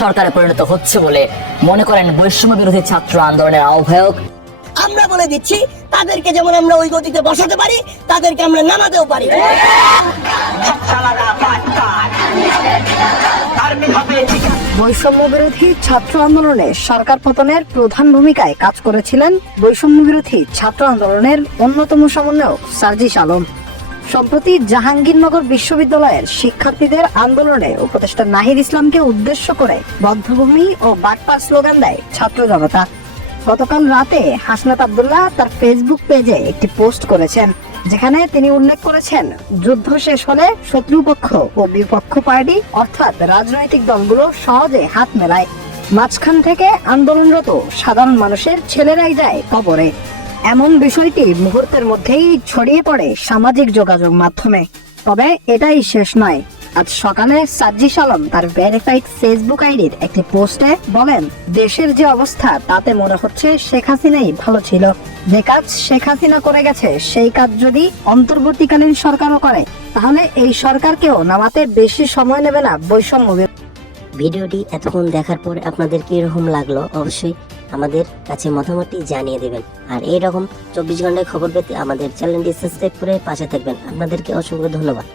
সরকারে পরিণত হচ্ছে বলে মনে করেন বৈষম্য বিরোধী ছাত্র আন্দোলনের আহ্বায়ক। আমরা বলে দিচ্ছি তাদেরকে যেমন আমরা ওই গতিতে বসাতে পারি তাদেরকে আমরা নামাতেও পারি। বৈষম্য বিরোধী ছাত্র আন্দোলনে সরকার পতনের প্রধান ভূমিকায় কাজ করেছিলেন বৈষম্য বিরোধী ছাত্র আন্দোলনের অন্যতম সমন্বয়ক সার্জিস আলম। সম্প্রতি জাহাঙ্গীরনগর বিশ্ববিদ্যালয়ের শিক্ষার্থীদের আন্দোলনে উপদেষ্টা নাহিদ ইসলামকে উদ্দেশ্য করে বদ্ধভূমি ও বাটপার স্লোগান দেয় ছাত্র জনতা। গতকাল রাতে হাসনাত আব্দুল্লাহ তার ফেসবুক পেজে একটি পোস্ট করেছেন, যেখানে তিনি উল্লেখ করেছেন, যুদ্ধ শেষ হলে শত্রুপক্ষ ও বিপক্ষ পার্টি, অর্থাৎ রাজনৈতিক দলগুলো সহজে হাত মেলায়। মাঝখান থেকে আন্দোলনরত সাধারণ মানুষের ছেলেরাই যায় কবরে। এমন বিষয়টি মুহূর্তের মধ্যেই ছড়িয়ে পড়ে সামাজিক যোগাযোগ মাধ্যমে। তবে এটাই শেষ নয়। আজ সকালে সাজ্জিস আলম তার ভেরিফাইড ফেসবুক আইডির একটি পোস্টে বলেন, দেশের যে অবস্থা, তাতে মনে হচ্ছে শেখ হাসিনাই ভালো ছিল। যে কাজ শেখ হাসিনা করে গেছে, সেই কাজ যদি অন্তর্বর্তীকালীন সরকারও করে, তাহলে এই সরকারকেও নামাতে বেশি সময় নেবে না বৈষম্য ভিডিওটি এতক্ষণ দেখার পর আপনাদের কীরকম লাগল অবশ্যই আমাদের কাছে মতামতটি জানিয়ে দেবেন। আর এই রকম চব্বিশ ঘন্টায় খবর পেতে আমাদের চ্যানেলটি সাবস্ক্রাইব করে পাশে থাকবেন। আপনাদেরকে অসংখ্য ধন্যবাদ।